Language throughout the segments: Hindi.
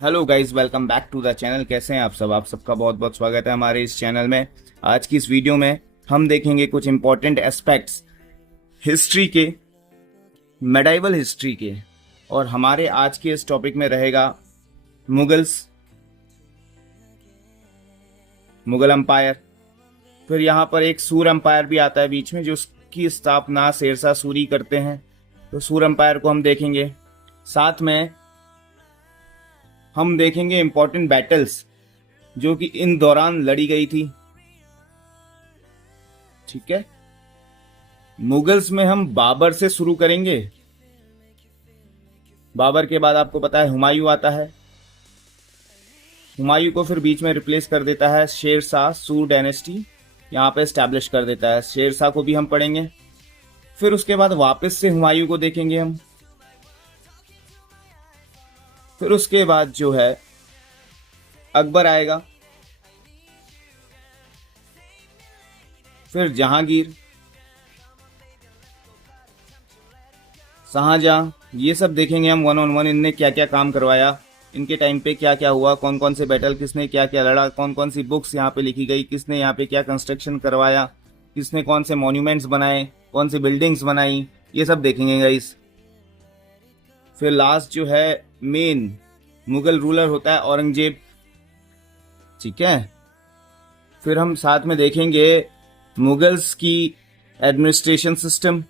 Hello guys, welcome back to the channel. कैसे हैं आप सब? आप सबका बहुत बहुत स्वागत है हमारे इस चैनल में। आज की इस वीडियो में हम देखेंगे कुछ इंपॉर्टेंट एस्पेक्ट्स हिस्ट्री के, मेडाइवल हिस्ट्री के। और हमारे आज के इस टॉपिक में रहेगा मुगल्स, मुगल एम्पायर। फिर यहाँ पर एक सूर एम्पायर भी आता है बीच में, जो उसकी स्थापना शेरशाह सूरी करते हैं। तो सूर एम्पायर को हम देखेंगे। साथ में हम देखेंगे इंपॉर्टेंट बैटल्स जो कि इन दौरान लड़ी गई थी। ठीक है, मुगल्स में हम बाबर से शुरू करेंगे। बाबर के बाद आपको पता है हुमायूं आता है। हुमायूं को फिर बीच में रिप्लेस कर देता है शेरशाह, सूर डायनेस्टी यहाँ पे स्टैब्लिश कर देता है। शेरशाह को भी हम पढ़ेंगे। फिर उसके बाद वापस से हुमायूं को देखेंगे हम। फिर उसके बाद जो है अकबर आएगा, फिर जहांगीर, शाहजहां। ये सब देखेंगे हम वन ऑन वन। इनने क्या क्या काम करवाया, इनके टाइम पे क्या क्या हुआ, कौन कौन से बैटल, किसने क्या क्या लड़ा, कौन कौन सी बुक्स यहाँ पे लिखी गई, किसने यहाँ पे क्या कंस्ट्रक्शन करवाया, किसने कौन से मॉन्यूमेंट्स बनाए, कौन सी बिल्डिंग्स बनाई, ये सब देखेंगे गाइस। फिर लास्ट जो है मेन मुगल रूलर होता है औरंगजेब। ठीक है, फिर हम साथ में देखेंगे मुगल्स की एडमिनिस्ट्रेशन सिस्टम।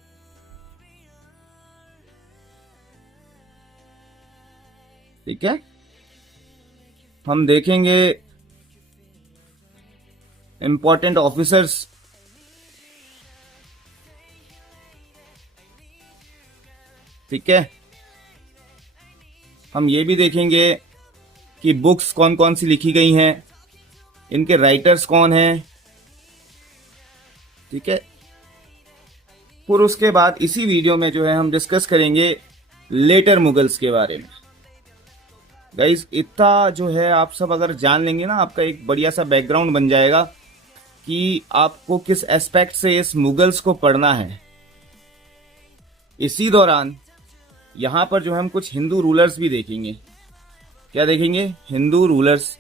ठीक है, हम देखेंगे इंपॉर्टेंट ऑफिसर्स। ठीक है, हम ये भी देखेंगे कि बुक्स कौन कौन सी लिखी गई हैं, इनके राइटर्स कौन हैं। ठीक है, फिर उसके बाद इसी वीडियो में जो है हम डिस्कस करेंगे लेटर मुगल्स के बारे में। गाइस, इतना जो है आप सब अगर जान लेंगे ना, आपका एक बढ़िया सा बैकग्राउंड बन जाएगा कि आपको किस एस्पेक्ट से इस मुगल्स को पढ़ना है। इसी दौरान यहां पर जो है हम कुछ हिंदू रूलर्स भी देखेंगे। क्या देखेंगे? हिंदू रूलर्स।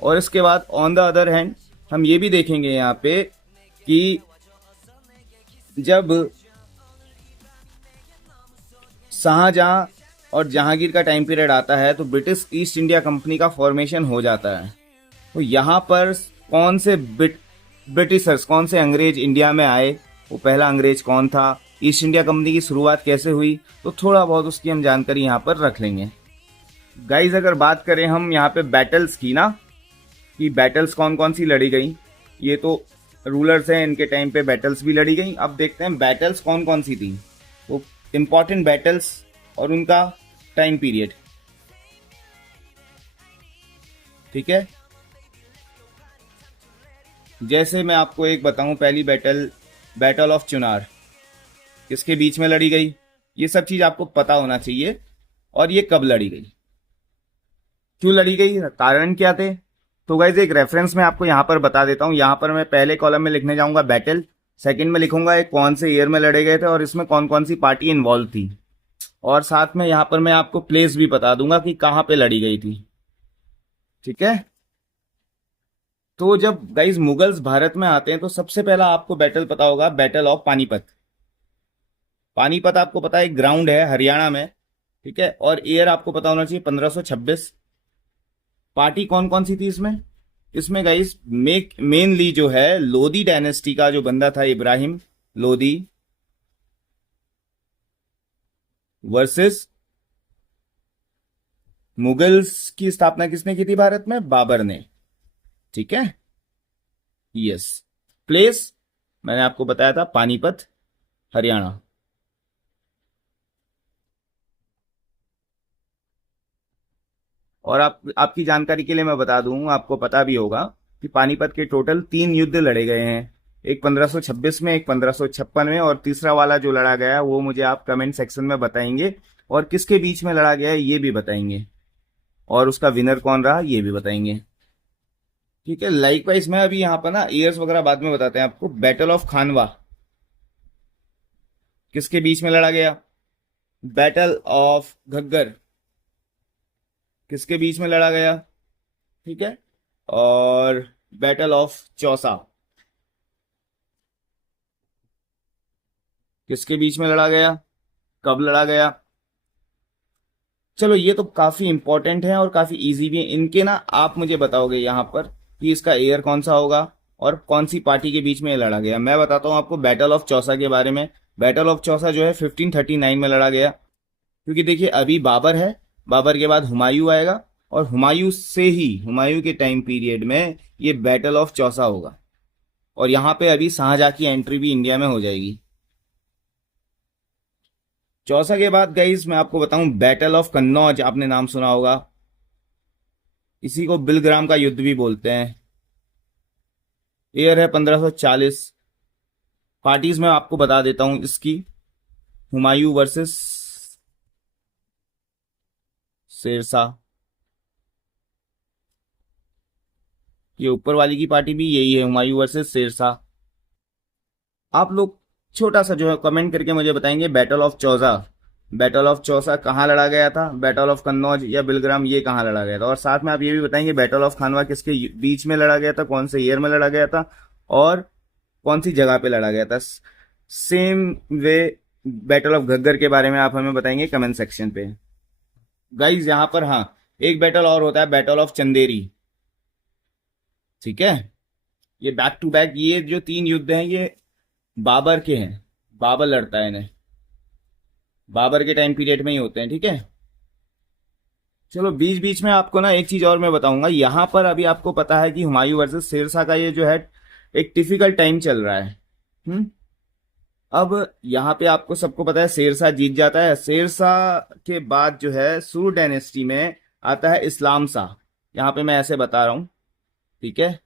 और इसके बाद ऑन द अदर हैंड हम ये भी देखेंगे यहाँ पे कि जब शाहजहां और जहांगीर का टाइम पीरियड आता है तो ब्रिटिश ईस्ट इंडिया कंपनी का फॉर्मेशन हो जाता है। तो यहाँ पर कौन से ब्रिटिशर्स, कौन से अंग्रेज इंडिया में आए, वो पहला अंग्रेज कौन था, ईस्ट इंडिया कंपनी की शुरुआत कैसे हुई, तो थोड़ा बहुत उसकी हम जानकारी यहाँ पर रख लेंगे। गाइज, अगर बात करें हम यहाँ पे बैटल्स की ना, कि बैटल्स कौन कौन सी लड़ी गई, ये तो रूलर्स हैं, इनके टाइम पे बैटल्स भी लड़ी गई। अब देखते हैं बैटल्स कौन कौन सी थी, वो इंपॉर्टेंट बैटल्स और उनका टाइम पीरियड। ठीक है, जैसे मैं आपको एक बताऊं, पहली बैटल, बैटल ऑफ चुनार, किसके बीच में लड़ी गई, ये सब चीज आपको पता होना चाहिए। और ये कब लड़ी गई, क्यों लड़ी गई, कारण क्या थे। तो गाइज, एक रेफरेंस मैं आपको यहाँ पर बता देता हूँ। यहाँ पर मैं पहले कॉलम में लिखने जाऊंगा बैटल, सेकंड में लिखूंगा एक कौन से ईयर में लड़े गए थे और इसमें कौन कौन सी पार्टी इन्वॉल्व थी। और साथ में यहाँ पर मैं आपको प्लेस भी बता दूंगा कि कहाँ पे लड़ी गई थी। ठीक है, तो जब गाइज मुगल्स भारत में आते हैं तो सबसे पहला आपको बैटल पता होगा, बैटल ऑफ पानीपत। पानीपत आपको पता है एक ग्राउंड है हरियाणा में। ठीक है, और ईयर आपको पता होना चाहिए 1526। पार्टी कौन कौन सी थी इसमें? इसमें गाइस मेनली जो है लोदी डायनेस्टी का जो बंदा था इब्राहिम लोदी वर्सेस मुगल्स की स्थापना किसने की थी भारत में? बाबर ने। ठीक है, यस। प्लेस मैंने आपको बताया था पानीपत, हरियाणा। और आपकी जानकारी के लिए मैं बता दूं, आपको पता भी होगा कि पानीपत के टोटल 3 युद्ध लड़े गए हैं। एक 1526 में, एक 1556 में, और तीसरा वाला जो लड़ा गया वो मुझे आप कमेंट सेक्शन में बताएंगे। और किसके बीच में लड़ा गया है ये भी बताएंगे, और उसका विनर कौन रहा ये भी बताएंगे। ठीक है, लाइक वाइज मैं अभी यहाँ पर ना ईयर्स वगैरह बाद में बताते हैं आपको। बैटल ऑफ खानवा किसके बीच में लड़ा गया? बैटल ऑफ घग्गर किसके बीच में लड़ा गया, ठीक है। और बैटल ऑफ चौसा किसके बीच में लड़ा गया, कब लड़ा गया। चलो ये तो काफी इंपॉर्टेंट है और काफी इजी भी है इनके ना, आप मुझे बताओगे यहाँ पर कि इसका ईयर कौन सा होगा और कौन सी पार्टी के बीच में ये लड़ा गया। मैं बताता हूँ आपको बैटल ऑफ चौसा के बारे में। बैटल ऑफ चौसा जो है 1539 में लड़ा गया। क्योंकि देखिए अभी बाबर है, बाबर के बाद हुमायूं आएगा, और हुमायूं से ही, हुमायूं के टाइम पीरियड में ये बैटल ऑफ चौसा होगा। और यहाँ पे अभी शाहजहाँ की एंट्री भी इंडिया में हो जाएगी। चौसा के बाद गाइस मैं आपको बताऊं बैटल ऑफ कन्नौज, आपने नाम सुना होगा। इसी को बिलग्राम का युद्ध भी बोलते हैं। ईयर है 1540। पार्टीज मैं आपको बता देता हूं इसकी। हुमायूं वर्सेस शेरशाह। ये ऊपर वाली की पार्टी भी यही है, हुमायूं वर्सेस शेरशाह। आप लोग छोटा सा जो है कमेंट करके मुझे बताएंगे battle of Chausa, battle of Chausa कहाँ लड़ा गया था, बैटल ऑफ कन्नौज या बिलग्राम ये कहाँ लड़ा गया था। और साथ में आप ये भी बताएंगे बैटल ऑफ खानवा किसके बीच में लड़ा गया था, कौन से ईयर में लड़ा गया था, और कौन सी जगह पे लड़ा गया था। Same way battle of Ghaggar के बारे में आप हमें बताएंगे कमेंट सेक्शन पे। गाइज यहाँ पर हाँ, एक बैटल और होता है बैटल ऑफ चंदेरी, ठीक है। ये बैक टू बैक, ये जो तीन युद्ध हैं ये बाबर के हैं, बाबर लड़ता है इन्हें, बाबर के टाइम पीरियड में ही होते हैं, ठीक है। चलो बीच बीच में आपको ना एक चीज और मैं बताऊंगा। यहाँ पर अभी आपको पता है कि हुमायूं वर्सेस शेरशाह का ये जो है एक टिपिकल टाइम चल रहा है। अब यहाँ पे आपको सबको पता है शेरशाह जीत जाता है। शेरशाह के बाद जो है सुर डायनेस्टी में आता है इस्लाम शाह। यहाँ पे मैं ऐसे बता रहा हूँ, ठीक है,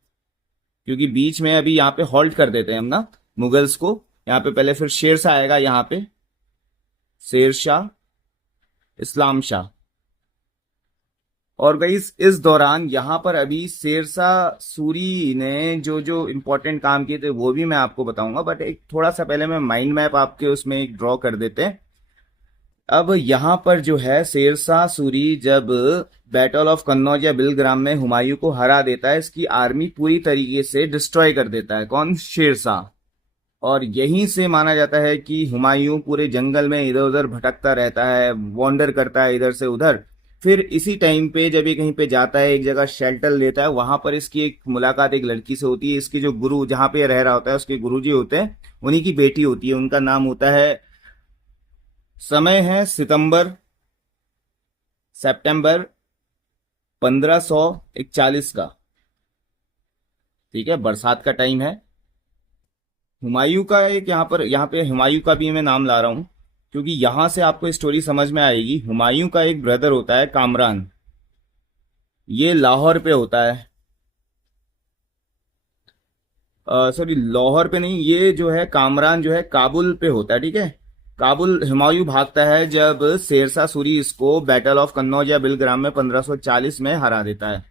क्योंकि बीच में अभी यहाँ पे हॉल्ट कर देते हैं हम ना मुगल्स को। यहाँ पे पहले फिर शेरशाह आएगा, यहाँ पे शेरशाह, इस्लाम शाह। और गई इस दौरान यहाँ पर अभी शेरशाह सूरी ने जो जो इम्पोर्टेंट काम किए थे वो भी मैं आपको बताऊंगा, बट एक थोड़ा सा पहले मैं माइंड मैप आपके उसमें एक ड्रॉ कर देते हैं। अब यहाँ पर जो है शेरशाह सूरी जब बैटल ऑफ कन्नौज या बिलग्राम में हुमायूं को हरा देता है, इसकी आर्मी पूरी तरीके से डिस्ट्रॉय कर देता है, कौन, शेरशाह। और यहीं से माना जाता है कि हुमायूं पूरे जंगल में इधर उधर भटकता रहता है, वॉन्डर करता है इधर से उधर। फिर इसी टाइम पे जब ये कहीं पे जाता है, एक जगह शेल्टर लेता है, वहां पर इसकी एक मुलाकात एक लड़की से होती है। इसकी जो गुरु जहां पे रह रहा होता है उसके गुरुजी होते हैं, उन्हीं की बेटी होती है, उनका नाम होता है, समय है सितंबर 1541 का, ठीक है, बरसात का टाइम है। हुमायूं का एक यहाँ पे हुमायूं का भी मैं नाम ला रहा हूं क्योंकि यहां से आपको स्टोरी समझ में आएगी। हुमायूं का एक ब्रदर होता है कामरान, ये लाहौर पे होता है, सॉरी लाहौर पे नहीं, ये जो है कामरान जो है काबुल पे होता है, ठीक है। काबुल हुमायूं भागता है जब शेरशाह सूरी इसको बैटल ऑफ कन्नौज या बिलग्राम में 1540 में हरा देता है।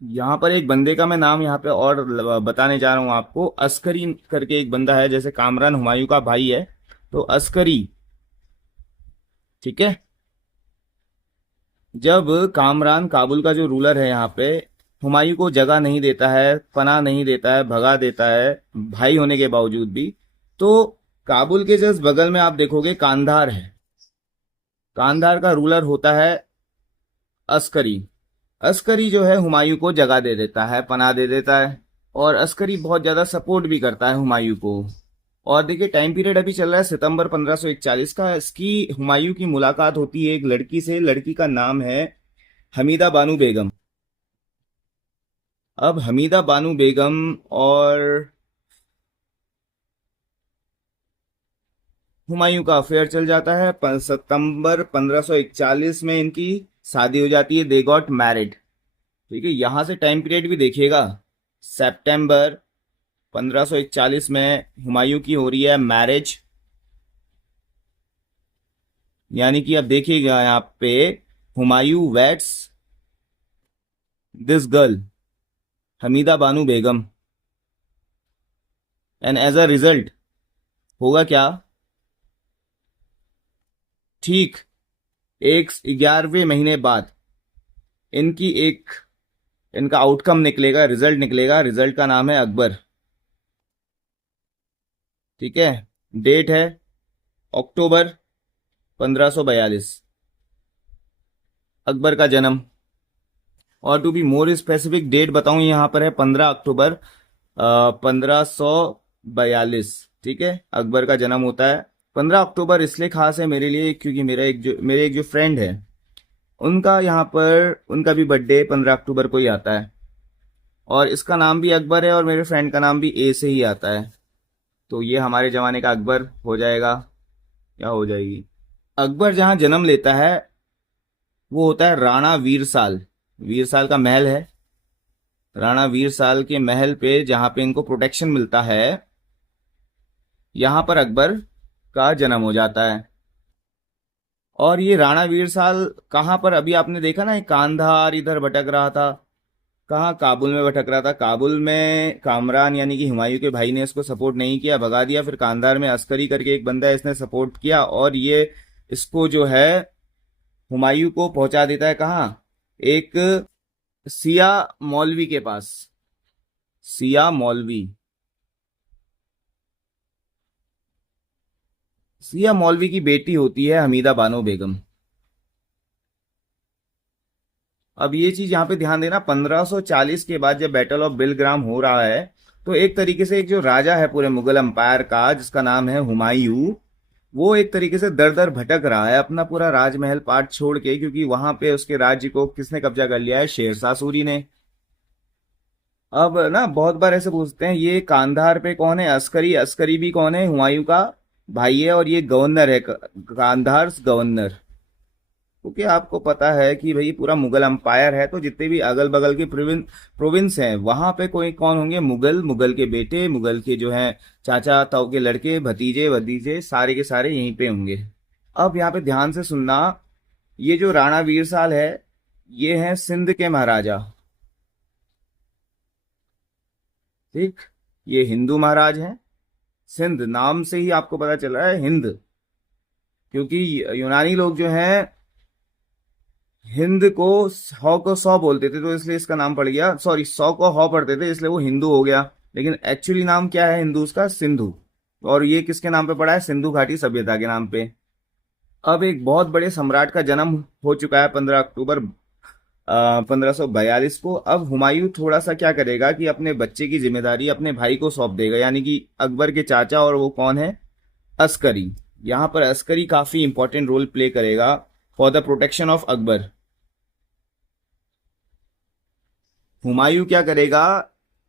यहाँ पर एक बंदे का मैं नाम यहाँ पे और बताने जा रहा हूँ आपको, अस्करी करके एक बंदा है, जैसे कामरान हुमायूं का भाई है तो अस्करी, ठीक है। जब कामरान काबुल का जो रूलर है यहाँ पे हुमायूं को जगह नहीं देता है, पनाह नहीं देता है, भगा देता है भाई होने के बावजूद भी, तो काबुल के जस्ट बगल में आप देखोगे कांधार है। कांधार का रूलर होता है अस्करी। अस्करी जो है हुमायूं को जगह दे देता है, पनाह दे देता है, और अस्करी बहुत ज्यादा सपोर्ट भी करता है हुमायूं को। और देखिए टाइम पीरियड अभी चल रहा है सितंबर 1541 का। इसकी हुमायूं की मुलाकात होती है एक लड़की से, लड़की का नाम है हमीदा बानू बेगम। अब हमीदा बानू बेगम और हुमायूं का अफेयर चल जाता है। सितंबर 1541 में इनकी शादी हो जाती है, दे गॉट मैरिड, ठीक है। यहां से टाइम पीरियड भी देखिएगा, सितंबर 1541 में हुमायूं की हो रही है मैरिज, यानी कि अब देखिएगा यहाँ पे Humayun weds this girl Hamida Banu Begum, and as a result होगा क्या, ठीक एक 11वें महीने बाद इनकी एक इनका आउटकम निकलेगा, रिजल्ट निकलेगा। रिजल्ट का नाम है अकबर। ठीक है। डेट है अक्टूबर 1542, अकबर का जन्म। और to be more specific date बताऊं, यहाँ पर है 15 अक्टूबर 1542। ठीक है, अकबर का जन्म होता है। 15 अक्टूबर इसलिए खास है मेरे लिए क्योंकि मेरे एक जो फ्रेंड है, उनका यहाँ पर उनका भी बर्थडे 15 अक्टूबर को ही आता है। और इसका नाम भी अकबर है और मेरे फ्रेंड का नाम भी ए से ही आता है। तो ये हमारे जमाने का अकबर हो जाएगा, क्या हो जाएगी। अकबर जहाँ जन्म लेता है वो होता है राणा वीरसाल। वीरसाल का महल है। राणा वीरसाल के महल पे जहाँ पे इनको प्रोटेक्शन मिलता है, यहाँ पर अकबर का जन्म हो जाता है। और ये राणा वीरसाल कहाँ पर, अभी आपने देखा ना, कांधार इधर भटक रहा था, कहाँ, काबुल में भटक रहा था। काबुल में कामरान यानी कि हुमायूं के भाई ने इसको सपोर्ट नहीं किया, भगा दिया। फिर कांधार में अस्करी करके एक बंदा है, इसने सपोर्ट किया और ये इसको जो है हुमायूं को पहुंचा देता है कहाँ, एक सिया मौलवी के पास। सिया मौलवी, सिया मौलवी की बेटी होती है हमीदा बानो बेगम। अब ये चीज यहाँ पे ध्यान देना, 1540 के बाद जब बैटल ऑफ बिलग्राम हो रहा है, तो एक तरीके से एक जो राजा है पूरे मुगल अंपायर का, जिसका नाम है हुमायूं, वो एक तरीके से दर दर भटक रहा है अपना पूरा राजमहल पाट छोड़ के, क्योंकि वहां पे उसके राज्य को किसने कब्जा कर लिया है, शेरशाह सूरी ने। अब ना बहुत बार ऐसे पूछते हैं ये कांधार पे कौन है, अस्करी। अस्करी भी कौन है, हुमायूं का भाई है और ये गवर्नर है, कांधार गवर्नर। क्योंकि आपको पता है कि भाई पूरा मुगल अंपायर है, तो जितने भी अगल बगल के प्रोविंस हैं वहां पे कोई कौन होंगे, मुगल, मुगल के बेटे, मुगल के जो हैं चाचा ताऊ के लड़के, भतीजे भतीजे, सारे के सारे यहीं पे होंगे। अब यहाँ पे ध्यान से सुनना, ये जो राणा वीरसाल है, ये है सिंध के महाराजा। ठीक, ये हिंदू महाराज हैं। सिंध नाम से ही आपको पता चल रहा है हिंद, क्योंकि यूनानी लोग जो हैं हिंद को हौ को सौ बोलते थे, तो इसलिए इसका नाम पड़ गया, सॉरी, सौ को हौ पढ़ते थे इसलिए वो हिंदू हो गया। लेकिन एक्चुअली नाम क्या है हिंदू उसका, सिंधु। और ये किसके नाम पे पड़ा है, सिंधु घाटी सभ्यता के नाम पे। अब एक बहुत बड़े सम्राट का जन्म हो चुका है 15 अक्टूबर 1542 को। अब हुमायूं थोड़ा सा क्या करेगा कि अपने बच्चे की जिम्मेदारी अपने भाई को सौंप देगा, यानी कि अकबर के चाचा, और वो कौन है, अस्करी। यहाँ पर अस्करी काफी इंपॉर्टेंट रोल प्ले करेगा for the protection of Akbar. Humayun क्या करेगा,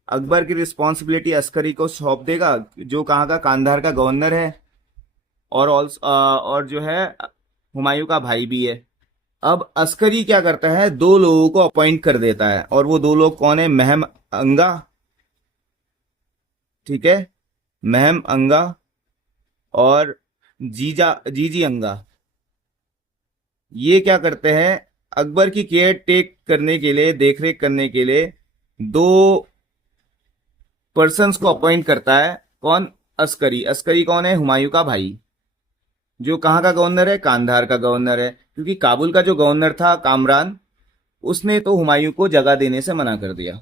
अकबर की रिस्पॉन्सिबिलिटी अस्करी को सौंप देगा, जो कहाँ का, कांधार का गवर्नर है और और जो है हुमायूं का भाई भी है। अब अस्करी क्या करता है, दो लोगों को अपॉइंट कर देता है, और वो दो लोग कौन है, महम अंगा। ठीक है, महम अंगा और जीजी अंगा। ये क्या करते हैं, अकबर की केयर टेक करने के लिए, देखरेख करने के लिए दो पर्सन्स को अपॉइंट करता है। कौन, अस्करी। अस्करी कौन है, हुमायूं का भाई, जो कहाँ का गवर्नर है, कांधार का गवर्नर है। क्योंकि काबुल का जो गवर्नर था कामरान, उसने तो हुमायूं को जगह देने से मना कर दिया।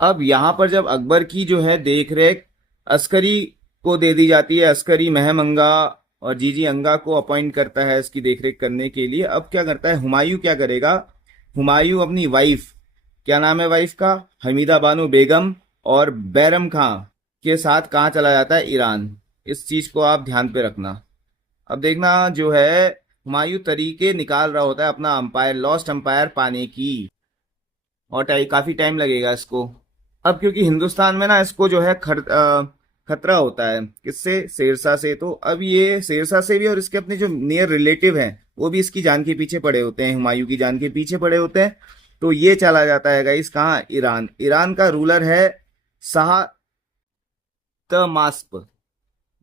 अब यहां पर जब अकबर की जो है देखरेख अस्करी को दे दी जाती है, अस्करी महम अंगा और जीजी अंगा को अपॉइंट करता है इसकी देखरेख करने के लिए। अब क्या करता है हुमायूं, क्या करेगा, हुमायूं अपनी वाइफ, क्या नाम है वाइफ का, हमीदा बानो बेगम और बैरम खां के साथ कहाँ चला जाता है, ईरान। इस चीज को आप ध्यान पे रखना। अब देखना जो है हुमायूं तरीके निकाल रहा होता है अपना अंपायर, लॉस्ट अंपायर पाने की, और काफी टाइम लगेगा इसको। अब क्योंकि हिंदुस्तान में ना इसको जो है खतरा होता है, किससे, शेरशाह से। तो अब ये शेरशाह से भी, और इसके अपने जो नियर रिलेटिव हैं वो भी इसकी जान के पीछे पड़े होते हैं, हुमायूं की जान के पीछे पड़े होते हैं। तो ये चला जाता है गाइस कहाँ, ईरान। ईरान का रूलर है शाह तमास्प।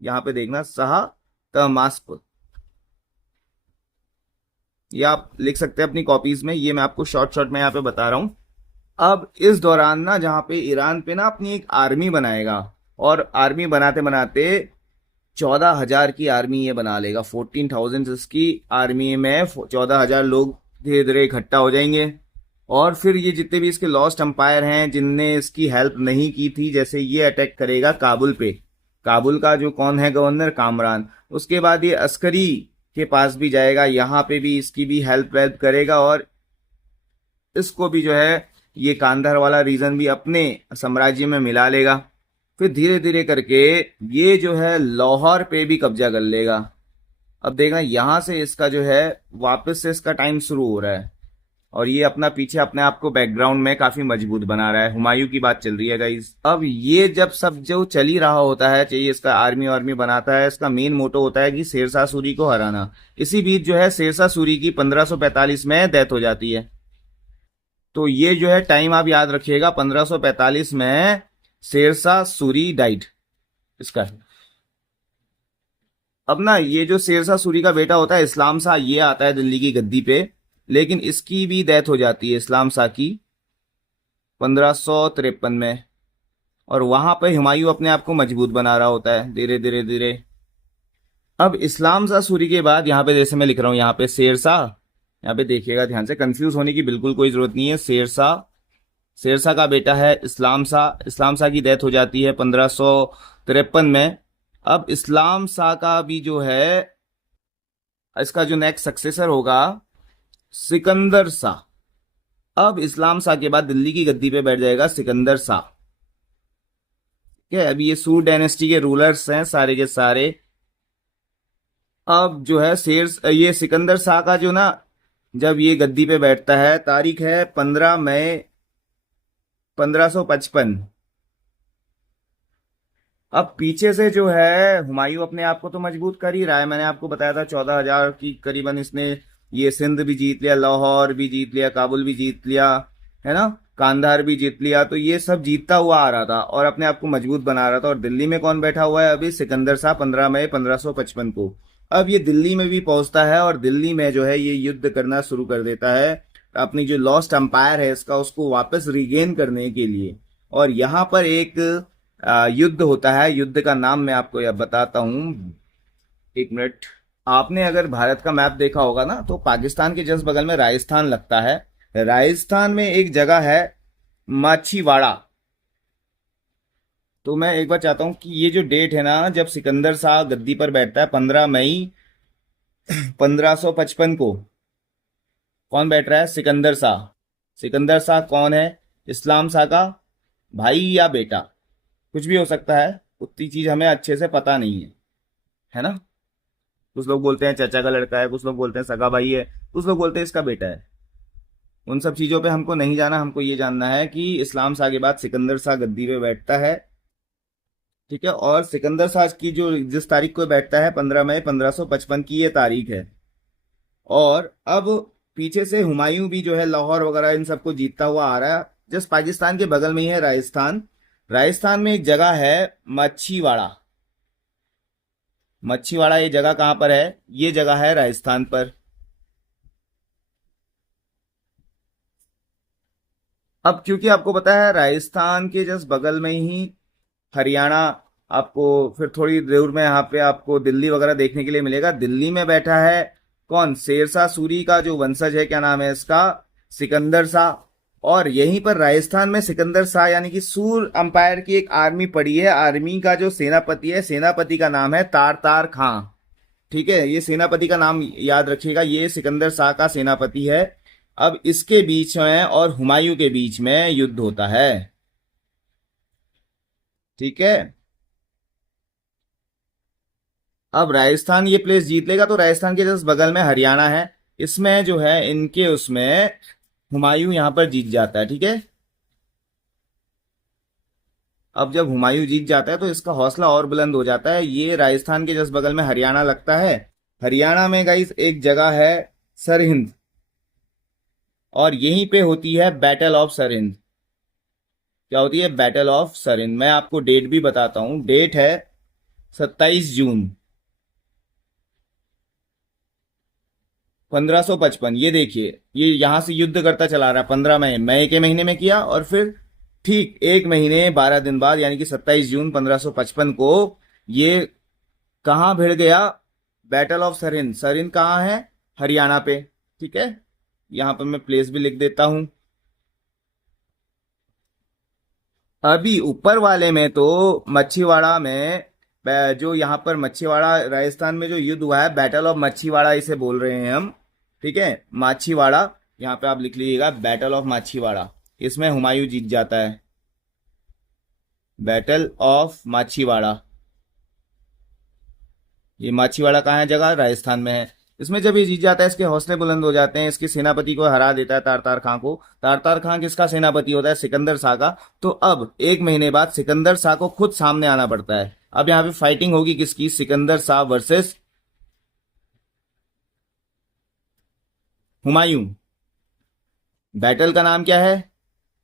यहाँ पे देखना, शाह तमास्प, ये आप लिख सकते हैं अपनी कॉपीज में, ये मैं आपको शॉर्ट शॉर्ट में यहाँ पे बता रहा हूँ। अब इस दौरान ना जहाँ पे ईरान पे ना अपनी एक आर्मी बनाएगा, और आर्मी बनाते बनाते 14,000 की आर्मी ये बना लेगा। 14,000 इसकी आर्मी में 14,000 लोग धीरे धीरे इकट्ठा हो जाएंगे। और फिर ये जितने भी इसके लॉस्ट अंपायर हैं जिनने इसकी हेल्प नहीं की थी, जैसे ये अटैक करेगा काबुल पे, काबुल का जो कौन है गवर्नर, कामरान, उसके बाद ये अस्करी के पास भी जाएगा, यहाँ पे भी इसकी भी हेल्प वेल्प करेगा और इसको भी जो है ये कांधार वाला रीजन भी अपने साम्राज्य में मिला लेगा। फिर धीरे धीरे करके ये जो है लाहौर पे भी कब्जा कर लेगा। अब देखना यहां से इसका जो है वापस से इसका टाइम शुरू हो रहा है और ये अपना पीछे अपने आप को बैकग्राउंड में काफी मजबूत बना रहा है। हुमायूं की बात चल रही है गाइस। अब ये जब सब जो चल ही रहा होता है, चाहिए इसका आर्मी वार्मी बनाता है, इसका मेन मोटो होता है कि शेरशाह सूरी को हराना। इसी बीच जो है शेरशाह सूरी की 1545 में डेथ हो जाती है। तो ये जो है टाइम आप याद रखिएगा, 1545 में शेरशाह सूरी डाइड इसका। अब ना ये जो शेरशाह सूरी का बेटा होता है इस्लाम शाह, ये आता है दिल्ली की गद्दी पे, लेकिन इसकी भी डेथ हो जाती है इस्लाम शाह की 1553 में। और वहां पे हुमायूं अपने आप को मजबूत बना रहा होता है धीरे धीरे धीरे। अब इस्लाम शाह सूरी के बाद यहाँ पे जैसे मैं लिख रहा हूँ, यहाँ पे शेरशाह, यहाँ पे देखिएगा ध्यान से, कंफ्यूज होने की बिल्कुल कोई जरूरत नहीं है। शेरशाह, शेरशाह का बेटा है इस्लाम शाह, इस्लाम शाह की डेथ हो जाती है 1553 में। अब इस्लाम शाह का भी जो है इसका जो नेक्स्ट सक्सेसर होगा सिकंदर शाह। अब इस्लाम शाह के बाद दिल्ली की गद्दी पे बैठ जाएगा सिकंदर शाह। ठीक है, अभी ये सूर डायनेस्टी के रूलर्स हैं सारे के सारे। अब जो है ये सिकंदर शाह का जो ना, जब ये गद्दी पे बैठता है, तारीख है 15 मई 1555। अब पीछे से जो है हुमायूं अपने आप को तो मजबूत कर ही रहा है। मैंने आपको बताया था 14,000 की करीबन इसने ये सिंध भी जीत लिया, लाहौर भी जीत लिया, काबुल भी जीत लिया, है ना, कांधार भी जीत लिया। तो ये सब जीतता हुआ आ रहा था और अपने आप को मजबूत बना रहा था। और दिल्ली में कौन बैठा हुआ है अभी? सिकंदर शाह, 15 मई 1555 को। अब ये दिल्ली में भी पहुंचता है और दिल्ली में जो है ये युद्ध करना शुरू कर देता है अपनी जो लॉस्ट अंपायर है इसका, उसको वापस रिगेन करने के लिए। और यहाँ पर एक युद्ध होता है। युद्ध का नाम मैं आपको यह बताता हूँ, एक मिनट। आपने अगर भारत का मैप देखा होगा ना, तो पाकिस्तान के जस्ट बगल में राजस्थान लगता है। राजस्थान में एक जगह है माछीवाड़ा। तो मैं एक बार चाहता हूं कि ये जो डेट है ना, जब सिकंदर शाह गद्दी पर बैठता है 15 मई 1555 को, कौन बैठ रहा है? सिकंदर शाह। सिकंदर शाह कौन है? इस्लाम शाह का भाई या बेटा, कुछ भी हो सकता है, उतनी चीज हमें अच्छे से पता नहीं है ना। कुछ लोग बोलते हैं चाचा का लड़का है, कुछ लोग बोलते हैं सगा भाई है, कुछ लोग बोलते हैं इसका बेटा है। उन सब चीजों पे हमको नहीं जाना, हमको ये जानना है कि इस्लाम शाह के बाद सिकंदर शाह गद्दी पे बैठता है। ठीक है, और सिकंदर शाह की जो जिस तारीख को बैठता है 15 मई 1555 की ये तारीख है। और अब पीछे से हुमायूं भी जो है लाहौर वगैरह इन सबको जीतता हुआ आ रहा है। जस्ट पाकिस्तान के बगल में ही है राजस्थान। राजस्थान में एक जगह है मच्छीवाड़ा। मच्छीवाड़ा ये जगह कहां पर है? ये जगह है राजस्थान पर। अब क्योंकि आपको पता है राजस्थान के जस्ट बगल में ही हरियाणा, आपको फिर थोड़ी दूर में यहाँ पे आपको दिल्ली वगैरह देखने के लिए मिलेगा। दिल्ली में बैठा है कौन? शेरशाह सूरी का जो वंशज है, क्या नाम है इसका? सिकंदर शाह। और यहीं पर राजस्थान में सिकंदर शाह यानी कि सूर अंपायर की एक आर्मी पड़ी है। आर्मी का जो सेनापति है, सेनापति का नाम है तार तार खां। ठीक है, ये सेनापति का नाम याद रखिएगा, ये सिकंदर शाह का सेनापति है। अब इसके बीच में और हुमायूं के बीच में युद्ध होता है। ठीक है, अब राजस्थान ये प्लेस जीत लेगा तो राजस्थान के जस्ट बगल में हरियाणा है, इसमें जो है इनके उसमें हुमायूं यहां पर जीत जाता है। ठीक है, अब जब हुमायूं जीत जाता है तो इसका हौसला और बुलंद हो जाता है। ये राजस्थान के जस्ट बगल में हरियाणा लगता है। हरियाणा में गाइस एक जगह है सरहिंद, और यहीं पे होती है बैटल ऑफ सरहिंद। क्या होती है? Battle of Sirhind. मैं आपको डेट भी बताता हूं, डेट है 27 जून 1555। ये देखिए, ये यहां से युद्ध करता चला रहा है। 15 मई के महीने में किया, और फिर ठीक 1 महीने 12 दिन बाद यानी कि 27 जून 1555 को ये कहाँ भिड़ गया? Battle of सरिन। सरिन कहाँ है? हरियाणा पे। ठीक है, यहाँ पर मैं प्लेस भी लिख देता हूं। अभी ऊपर वाले में तो मच्छीवाड़ा में जो यहाँ पर मच्छीवाड़ा राजस्थान में जो युद्ध हुआ है, बैटल ऑफ मच्छीवाड़ा इसे बोल रहे हैं हम। ठीक है, माछीवाड़ा, यहाँ पे आप लिख लीजिएगा बैटल ऑफ माछीवाड़ा। इसमें हुमायूं जीत जाता है। बैटल ऑफ माछीवाड़ा, ये माछीवाड़ा कहाँ है जगह? राजस्थान में है। इसमें जब ये जीत जाता है, इसके हौसले बुलंद हो जाते हैं, इसके सेनापति को हरा देता है, तारतार खां को। तारतार खां किसका सेनापति होता है? सिकंदर शाह का। तो अब एक महीने बाद सिकंदर शाह को खुद सामने आना पड़ता है। अब यहाँ पे फाइटिंग होगी किसकी? सिकंदर शाह वर्सेस हुमायूं। बैटल का नाम क्या है?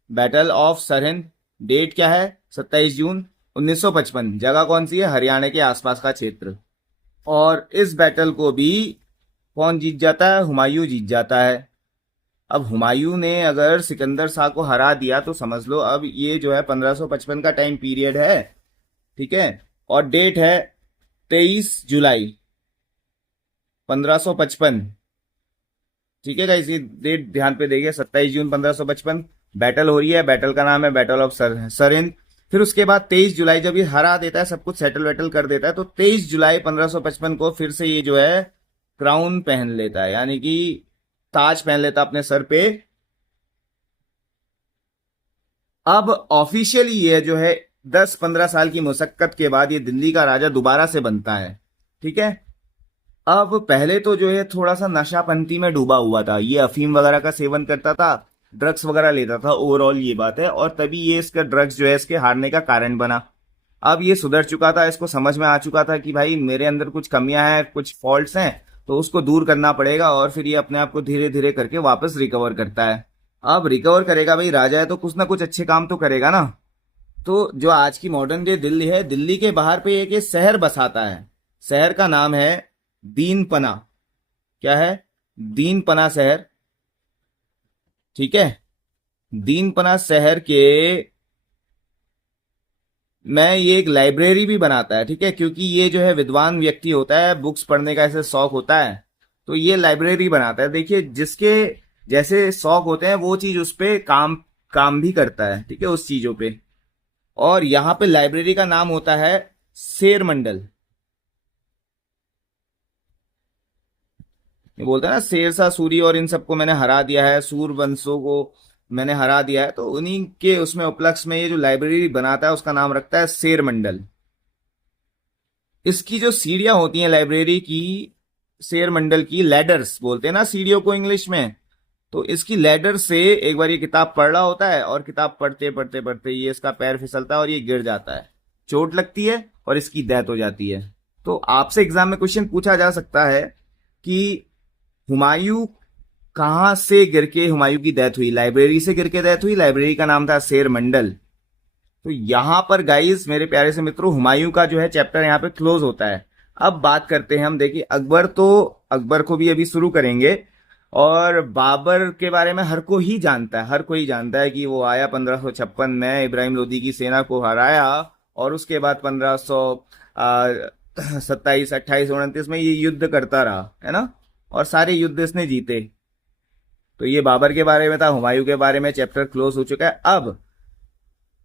Battle of Sirhind. डेट क्या है? 27 जून 1955। जगह कौन सी है? हरियाणा के आसपास का क्षेत्र। और इस बैटल को भी कौन जीत जाता है? हुमायूं जीत जाता है। अब हुमायूं ने अगर सिकंदर शाह को हरा दिया तो समझ लो अब ये जो है 1555 का टाइम पीरियड है। ठीक है, और डेट है 23 जुलाई 1555। ठीक है गाइस, ये डेट ध्यान पे देखिए, 27 जून 1555 बैटल हो रही है। बैटल का नाम है बैटल ऑफ सरिन। फिर उसके बाद 23 जुलाई जब ये हरा देता है, सब कुछ सेटल वेटल कर देता है, तो 23 जुलाई 1555 को फिर से ये जो है क्राउन पहन लेता है, यानी कि ताज पहन लेता अपने सर पे। अब ऑफिशियली ये जो है 10-15 साल की मुशक्कत के बाद ये दिल्ली का राजा दोबारा से बनता है। ठीक है, अब पहले तो जो है थोड़ा सा नशापंती में डूबा हुआ था, ये अफीम वगैरह का सेवन करता था, ड्रग्स वगैरह लेता था, ओवरऑल ये बात है। और तभी ये इसका ड्रग्स जो है इसके हारने का कारण बना। अब ये सुधर चुका था, इसको समझ में आ चुका था कि भाई मेरे अंदर कुछ कमियां हैं, कुछ फॉल्ट्स हैं, तो उसको दूर करना पड़ेगा। और फिर ये अपने आप को धीरे धीरे करके वापस रिकवर करता है। अब रिकवर करेगा, भाई राजा है तो कुछ ना कुछ अच्छे काम तो करेगा ना। तो जो आज की मॉडर्न डे दिल्ली है, दिल्ली के बाहर पे एक ये शहर बसाता है। शहर का नाम है दीनपना। क्या है? दीनपना शहर। ठीक है, दीनपना शहर के में ये एक लाइब्रेरी भी बनाता है। ठीक है, क्योंकि ये जो है विद्वान व्यक्ति होता है, बुक्स पढ़ने का ऐसे शौक होता है, तो ये लाइब्रेरी बनाता है। देखिए, जिसके जैसे शौक होते हैं वो चीज उस पे काम काम भी करता है। ठीक है, उस चीजों पे। और यहाँ पे लाइब्रेरी का नाम होता है शेर मंडल। ये बोलते हैं ना शेरशाह सूरी और इन सबको मैंने हरा दिया है, सूर वंशों को मैंने हरा दिया है, तो उन्हीं के उसमें उपलक्ष्य में ये जो लाइब्रेरी बनाता है उसका नाम रखता है शेर मंडल। इसकी जो सीढ़ियां होती हैं लाइब्रेरी की, शेर मंडल की, लैडर्स बोलते हैं ना सीढ़ियों को इंग्लिश में, तो इसकी लैडर से एक बार ये किताब पढ़ रहा होता है, और किताब पढ़ते पढ़ते पढ़ते ये इसका पैर फिसलता है और ये गिर जाता है, चोट लगती है और इसकी डेथ हो जाती है। तो आपसे एग्जाम में क्वेश्चन पूछा जा सकता है कि हुमायूं कहाँ से गिर के हुमायूं की डेथ हुई? लाइब्रेरी से गिर के डेथ हुई। लाइब्रेरी का नाम था शेर मंडल। तो यहां पर गाइस मेरे प्यारे से मित्रों, हुमायूं का जो है चैप्टर यहाँ पे क्लोज होता है। अब बात करते हैं हम, देखिए अकबर, तो अकबर को भी अभी शुरू करेंगे। और बाबर के बारे में हर कोई ही जानता है, हर कोई जानता है कि वो आया 1556 में, इब्राहिम लोदी की सेना को हराया, और उसके बाद 1527, 28, 29 में ये युद्ध करता रहा, है ना, और सारे युद्ध इसने जीते। तो ये बाबर के बारे में था। हुमायूं के बारे में चैप्टर क्लोज हो चुका है। अब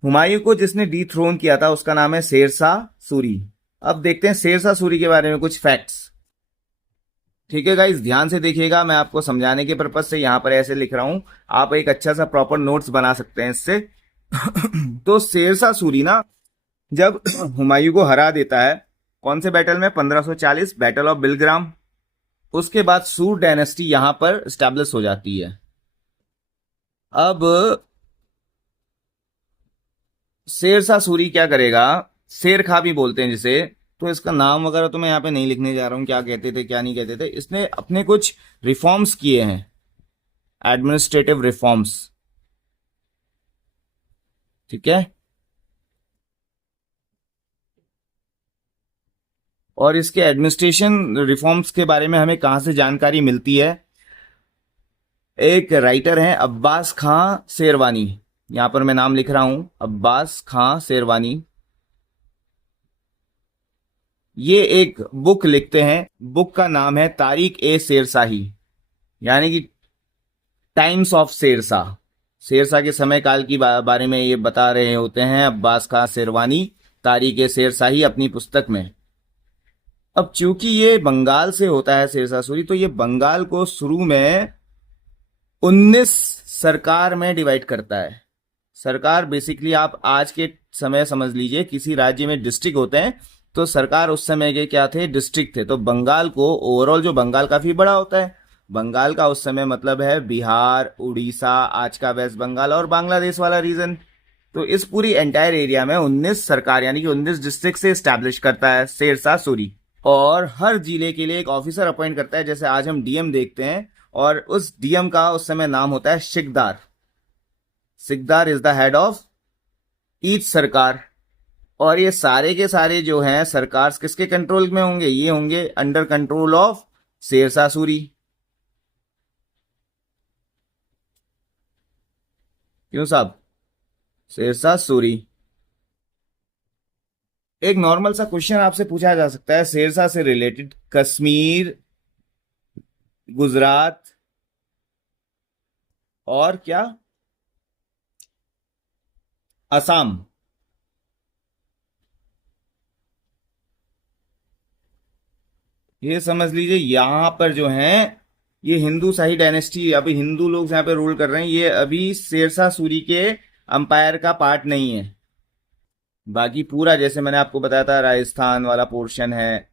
हुमायूं को जिसने डिथ्रोन किया था उसका नाम है शेरशाह सूरी। अब देखते हैं शेरशाह सूरी के बारे में कुछ फैक्ट्स। ठीक है गाइस, ध्यान से देखिएगा, मैं आपको समझाने के पर्पज से यहाँ पर ऐसे लिख रहा हूं, आप एक अच्छा सा प्रॉपर नोट्स बना सकते हैं इससे। तो शेरशाह सूरी ना जब हुमायूं को हरा देता है, कौन से बैटल में? 1540 बैटल ऑफ बिलग्राम। उसके बाद सूर डायनेस्टी यहां पर स्टैब्लिश हो जाती है। अब शेरशाह सूरी क्या करेगा? शेर खा भी बोलते हैं जिसे, तो इसका नाम वगैरह तो मैं यहाँ पे नहीं लिखने जा रहा हूँ, क्या कहते थे क्या नहीं कहते थे। इसने अपने कुछ रिफॉर्म्स किए हैं, एडमिनिस्ट्रेटिव रिफॉर्म्स। ठीक है, और इसके एडमिनिस्ट्रेशन रिफॉर्म्स के बारे में हमें कहां से जानकारी मिलती है? एक राइटर हैं अब्बास खां शेरवानी, यहां पर मैं नाम लिख रहा हूं, अब्बास खां शेरवानी। ये एक बुक लिखते हैं, बुक का नाम है तारिक ए शेरशाही, यानी कि टाइम्स ऑफ शेरशाह। शेरशाह के समय काल की बारे में ये बता रहे होते हैं अब्बास खां शेरवानी तारिक ए शेरशाही अपनी पुस्तक में। अब चूंकि ये बंगाल से होता है शेरशाह सूरी, तो ये बंगाल को शुरू में 19 सरकार में डिवाइड करता है। सरकार बेसिकली आप आज के समय समझ लीजिए, किसी राज्य में डिस्ट्रिक्ट होते हैं, तो सरकार उस समय के क्या थे, डिस्ट्रिक्ट थे। तो बंगाल को ओवरऑल, जो बंगाल काफी बड़ा होता है, बंगाल का उस समय मतलब है बिहार, उड़ीसा, आज का वेस्ट बंगाल और बांग्लादेश वाला रीजन। तो इस पूरी एंटायर एरिया में 19 सरकार यानी कि 19 डिस्ट्रिक्ट से स्टैब्लिश करता है शेरशाह सूरी, और हर जिले के लिए एक ऑफिसर अपॉइंट करता है। जैसे आज हम डीएम देखते हैं, और उस डीएम का उस समय नाम होता है सिकदार। सिकदार is the head of each सरकार। और ये सारे के सारे जो हैं सरकार किसके कंट्रोल में होंगे, ये होंगे under control of Sher Shah Suri. क्यों साहब, शेरशाह सूरी। एक नॉर्मल सा क्वेश्चन आपसे पूछा जा सकता है शेरशाह से रिलेटेड, कश्मीर, गुजरात और क्या, असम, ये समझ लीजिए यहां पर जो है ये हिंदू शाही डायनेस्टी, अभी हिंदू लोग यहाँ पे रूल कर रहे हैं, ये अभी शेरशाह सूरी के अंपायर का पार्ट नहीं है। बाकी पूरा जैसे मैंने आपको बताया था, राजस्थान वाला पोर्शन है,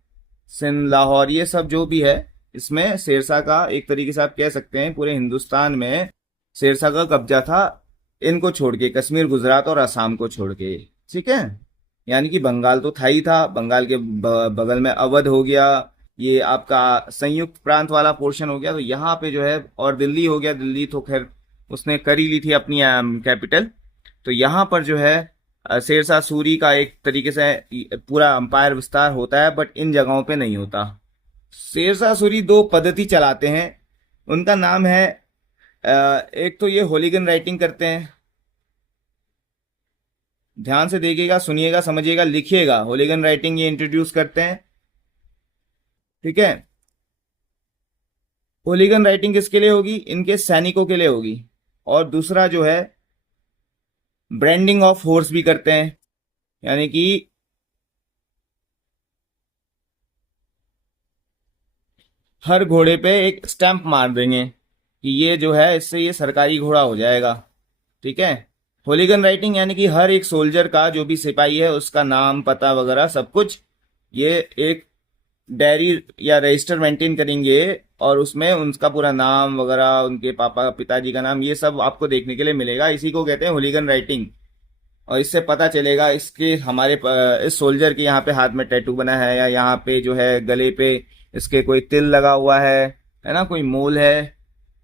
सिंध, लाहौर, ये सब जो भी है, इसमें शेरशाह का एक तरीके से आप कह सकते हैं पूरे हिंदुस्तान में शेरशाह का कब्जा था, इनको छोड़ के, कश्मीर, गुजरात और असम को छोड़ के। ठीक है, यानी कि बंगाल तो था ही था, बंगाल के बगल में अवध हो गया, ये आपका संयुक्त प्रांत वाला पोर्शन हो गया, तो यहाँ पे जो है, और दिल्ली हो गया, दिल्ली तो खैर उसने कर ही ली थी अपनी कैपिटल। तो यहाँ पर जो है शेरशाह सूरी का एक तरीके से पूरा अंपायर विस्तार होता है, बट इन जगहों पे नहीं होता। शेरशाह सूरी दो पद्धति चलाते हैं, उनका नाम है एक तो ये होलीगन राइटिंग करते हैं, ध्यान से देखिएगा, सुनिएगा, समझिएगा, लिखिएगा, होलीगन राइटिंग ये इंट्रोड्यूस करते हैं। ठीक है, होलीगन राइटिंग किसके लिए होगी, इनके सैनिकों के लिए होगी। और दूसरा जो है ब्रांडिंग ऑफ हॉर्स भी करते हैं, यानी कि हर घोड़े पे एक स्टैंप मार देंगे कि ये जो है इससे ये सरकारी घोड़ा हो जाएगा। ठीक है, होलीगन राइटिंग यानी कि हर एक सोल्जर का, जो भी सिपाही है, उसका नाम, पता वगैरह सब कुछ ये एक डायरी या रजिस्टर मेंटेन करेंगे, और उसमें उनका पूरा नाम वगैरह, उनके पापा पिताजी का नाम, ये सब आपको देखने के लिए मिलेगा। इसी को कहते हैं होलीगन राइटिंग। और इससे पता चलेगा इसके हमारे इस सोल्जर के यहाँ पे हाथ में टैटू बना है, या यहाँ पे जो है गले पे इसके कोई तिल लगा हुआ है ना, कोई मोल है।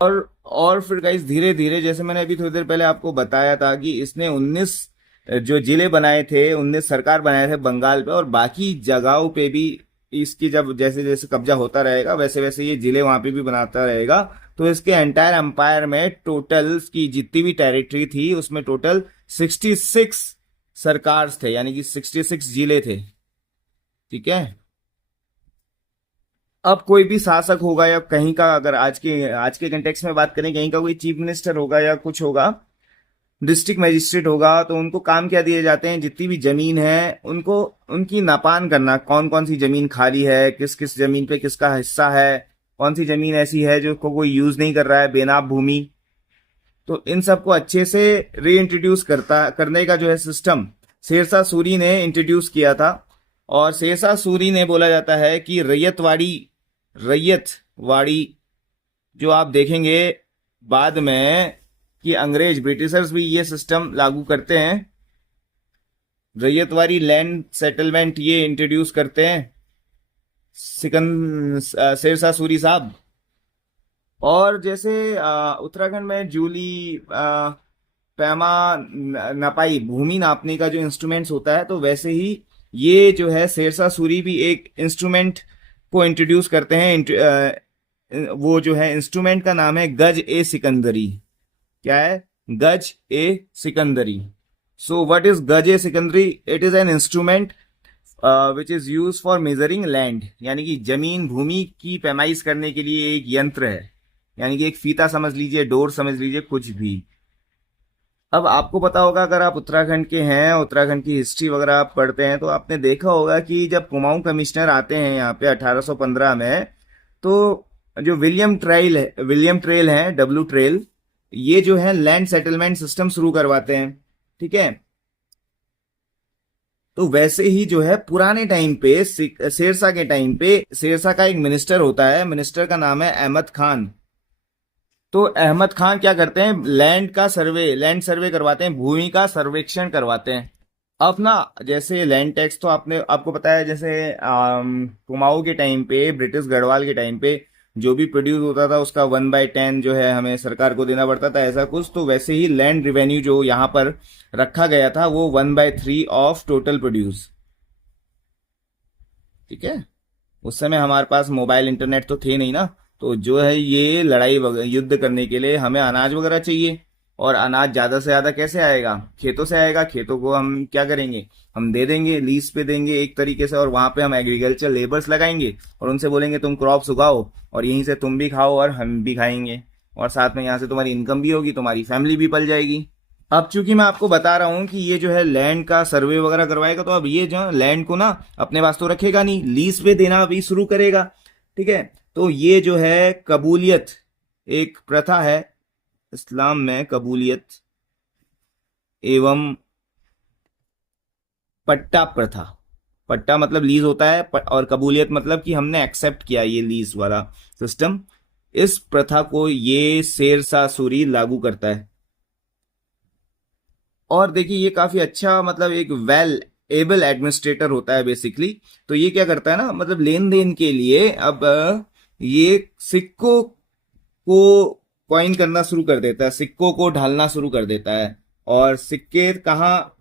और फिर गाइस धीरे धीरे, जैसे मैंने अभी थोड़ी देर पहले आपको बताया था कि इसने 19 जो जिले बनाए थे, 19 सरकार बनाए थे बंगाल पे, और बाकी जगहों पे भी इसकी जब जैसे जैसे कब्जा होता रहेगा, वैसे वैसे ये जिले वहां पे भी बनाता रहेगा। तो इसके एंटायर एम्पायर में टोटल की जितनी भी टेरिटरी थी, उसमें टोटल 66 सरकार थे, यानी कि 66 जिले थे। ठीक है, अब कोई भी शासक होगा, या कहीं का, अगर आज के कंटेक्स्ट में बात करें, कहीं का कोई चीफ मिनिस्टर होगा या कुछ होगा, डिस्ट्रिक्ट मजिस्ट्रेट होगा, तो उनको काम क्या दिए जाते हैं, जितनी भी जमीन है उनको उनकी नापान करना, कौन कौन सी जमीन खाली है, किस किस जमीन पे किसका हिस्सा है, कौन सी जमीन ऐसी है जो कोई यूज नहीं कर रहा है, बेनाब भूमि। तो इन सबको अच्छे से री इंट्रोड्यूस करने का जो है सिस्टम शेरशाह सूरी ने इंट्रोड्यूस किया था। और शेरशाह सूरी ने, बोला जाता है कि रैयतवाड़ी जो आप देखेंगे बाद में कि अंग्रेज ब्रिटिशर्स भी ये सिस्टम लागू करते हैं, रैयतवाड़ी लैंड सेटलमेंट ये इंट्रोड्यूस करते हैं शेरशाह सूरी साहब। और जैसे उत्तराखंड में जूली, पैमा, नपाई, भूमि नापने का जो इंस्ट्रूमेंट्स होता है, तो वैसे ही ये जो है शेरशाह सूरी भी एक इंस्ट्रूमेंट को इंट्रोड्यूस करते हैं। वो जो है इंस्ट्रूमेंट का नाम है गज ए सिकंदरी। क्या है, गज ए सिकंदरी। सो व्हाट इज गज ए सिकंदरी? It is an instrument which is use for measuring land, यानी कि जमीन भूमि की पैमाइश करने के लिए एक यंत्र है, यानी कि एक फीता समझ लीजिए, डोर समझ लीजिए, कुछ भी। अब आपको पता होगा, अगर आप उत्तराखंड के हैं, उत्तराखंड की हिस्ट्री वगैरह आप पढ़ते हैं, तो आपने देखा होगा कि जब कुमाऊं कमिश्नर आते हैं यहाँ पे 1815 में, तो जो विलियम ट्रेल है, डब्ल्यू ट्रेल, ये जो है लैंड सेटलमेंट सिस्टम शुरू करवाते हैं। ठीक है। तो वैसे ही जो है पुराने टाइम पे, शेरशाह के टाइम पे, शेरशाह का एक मिनिस्टर होता है, मिनिस्टर का नाम है अहमद खान। तो अहमद खान क्या करते हैं, लैंड सर्वे करवाते हैं, भूमि का सर्वेक्षण करवाते हैं। अब ना, जैसे लैंड टैक्स तो आपको पता है, जैसे कुमाऊं के टाइम पे, ब्रिटिश गढ़वाल के टाइम पे जो भी प्रोड्यूस होता था उसका 1/10 जो है हमें सरकार को देना पड़ता था, ऐसा कुछ। तो वैसे ही लैंड रिवेन्यू जो यहाँ पर रखा गया था वो 1/3 ऑफ टोटल प्रोड्यूस। ठीक है। उस समय हमारे पास मोबाइल इंटरनेट तो थे नहीं ना, तो जो है ये युद्ध करने के लिए हमें अनाज वगैरह चाहिए, और अनाज ज्यादा से ज्यादा कैसे आएगा, खेतों से आएगा। खेतों को हम क्या करेंगे, हम दे देंगे, लीज पे देंगे एक तरीके से, और वहां पे हम एग्रीकल्चर लेबर्स लगाएंगे और उनसे बोलेंगे तुम क्रॉप्स उगाओ, और यहीं से तुम भी खाओ और हम भी खाएंगे, और साथ में यहाँ से तुम्हारी इनकम भी होगी, तुम्हारी फैमिली भी पल जाएगी। अब चूंकि मैं आपको बता रहा हूं कि ये जो है लैंड का सर्वे वगैरह करवाएगा, तो अब ये जो लैंड को ना अपने पास तो रखेगा नहीं, लीज पे देना भी शुरू करेगा। ठीक है। तो ये जो है कबूलियत एक प्रथा है इस्लाम में, कबूलियत एवं पट्टा प्रथा। पट्टा मतलब लीज होता है, और कबूलियत मतलब कि हमने एक्सेप्ट किया ये लीज वाला सिस्टम। इस प्रथा को ये शेरशाह सूरी लागू करता है। और देखिए ये काफी अच्छा, मतलब एक वेल एबल एडमिनिस्ट्रेटर होता है बेसिकली। तो ये क्या करता है ना, मतलब लेन देन के लिए अब ये सिक्कों को कॉइन करना शुरू कर देता है, सिक्कों को ढालना शुरू कर देता है। और सिक्के कहाँ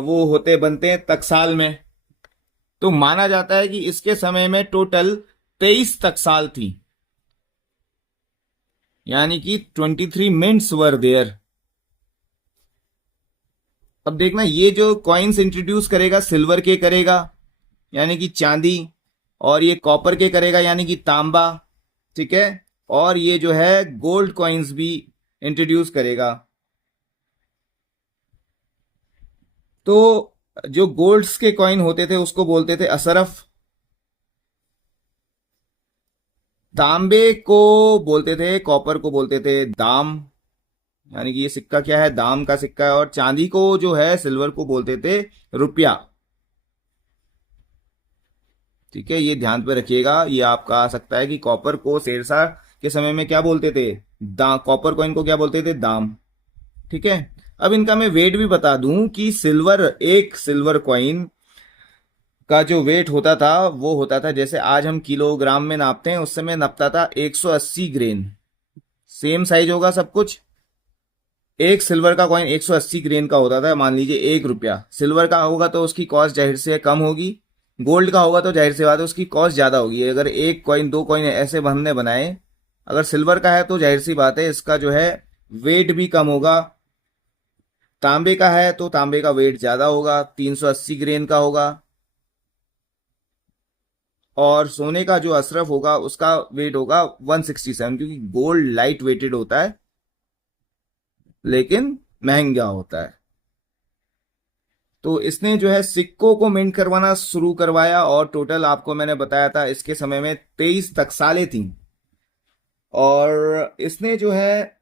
वो होते बनते हैं, टकसाल में। तो माना जाता है कि इसके समय में टोटल 23 टकसाल थी, यानी कि 23 मिंट्स वर देयर। अब देखना, ये जो कॉइन्स इंट्रोड्यूस करेगा, सिल्वर के करेगा यानी कि चांदी, और ये कॉपर के करेगा यानी कि तांबा। ठीक है। और ये जो है गोल्ड कॉइन्स भी इंट्रोड्यूस करेगा। तो जो गोल्ड्स के कॉइन होते थे उसको बोलते थे असरफ, तांबे को बोलते थे, कॉपर को बोलते थे दाम, यानी कि ये सिक्का क्या है, दाम का सिक्का है। और चांदी को जो है, सिल्वर को बोलते थे रुपया। ठीक है, ये ध्यान पे रखिएगा। ये आपका आ सकता है कि कॉपर को शेरशाह के समय में क्या बोलते थे, कॉपर कॉइन को क्या बोलते थे, दाम। ठीक है। अब इनका मैं वेट भी बता दूं कि एक सिल्वर कॉइन का जो वेट होता था वो होता था, जैसे आज हम किलोग्राम में नापते हैं, उस समय नापता था 180 ग्रेन। सेम साइज होगा सब कुछ। एक सिल्वर का कॉइन 180 ग्रेन का होता था। मान लीजिए 1 रुपया सिल्वर का होगा तो उसकी कॉस्ट जाहिर से कम होगी, गोल्ड का होगा तो जाहिर सी बात है उसकी कॉस्ट ज्यादा होगी। अगर एक कॉइन, दो कॉइन ऐसे हमने बनाए, अगर सिल्वर का है तो जाहिर सी बात है इसका जो है वेट भी कम होगा। तांबे का है तो तांबे का वेट ज्यादा होगा, 380 ग्रेन का होगा। और सोने का जो अशरफ होगा उसका वेट होगा 167, क्योंकि गोल्ड लाइट वेटेड होता है लेकिन महंगा होता है। तो इसने जो है सिक्कों को मिंट करवाना शुरू करवाया, और टोटल आपको मैंने बताया था इसके समय में 23 टकसालें थी। और इसने जो है,